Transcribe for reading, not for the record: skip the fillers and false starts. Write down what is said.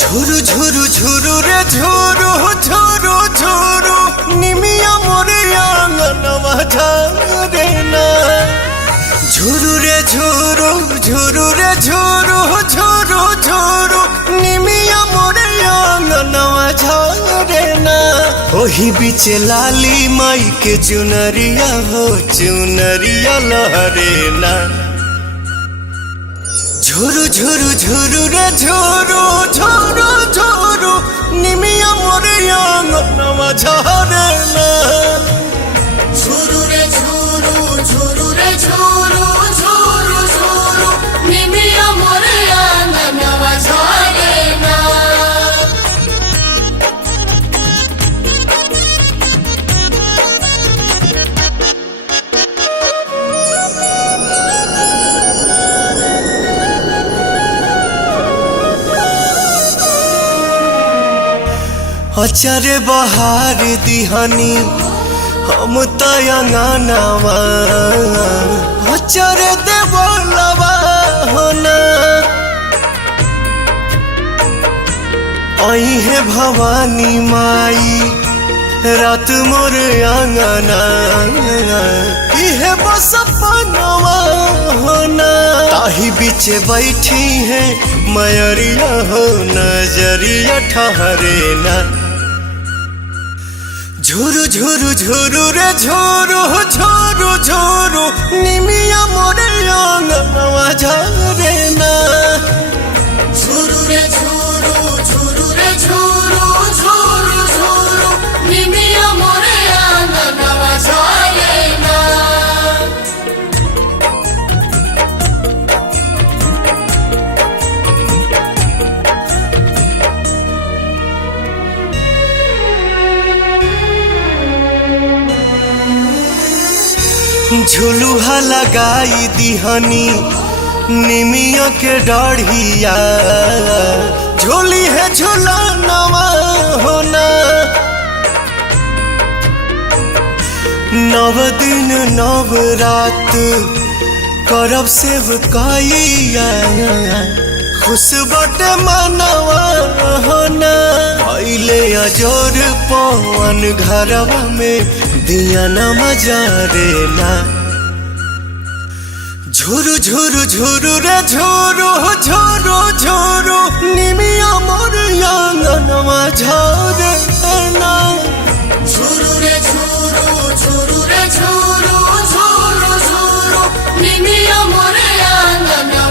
ঝুরু ঝুরু ঝুরু রে ঝুরু ঝুরু ঝুরু নিমিয়া মোরে আঙ্গনवा ঝরে না। ঝুরু রে ঝুরু ঝুরু রে ঝুরু ঝুরু ঝুরু নিমিয়া মোরে আঙ্গনवा ঝরে না। ओही बीचे लाली माई के चुनरिया हो चुनरिया लहरे ना। झुरु झुरु झुरु रे झुरु झुरु झुरु निमिया मोरे आंगनवा झरे ना। झुरु रे झुरु झुरु रे झुरु झुरु झुरु निमिया मोरे आंगनवा झरे ना। अचरे बहार दिहानी हम तयंगनवा अचरे देवलवा होना। आई है भवानी माई रात मोर आंगना इहे बस अपनवा होना। ताही बीचे बैठी है मयरिया हो नजरिया ठहरे ना। झुरु झुरु झुरु रे झुरु झुरु झुरु निमिया मोरे आंगनवा झरे ना। झुरु रे झुरु झुरु रे झुरु झुरु झुरु निमिया मोरे आंगनवा झरे ना। झुलुहा लगाई दिहनी निमिया के डढ़िया झोली है झुलनवा होना। नव दिन नव रात करब सेवकाइया खुश बटे मनवा होना। पहले अजोर पवन घरवा में दिया न मजारे ना। झुरु झुरु झुरु रे झुरु झुरु झुरु निमिया मोर आंगनवा झरे ना। झुरु रे झुरु झुरु रे झुरु झुरु झुरु निमिया मोरे आंगनवा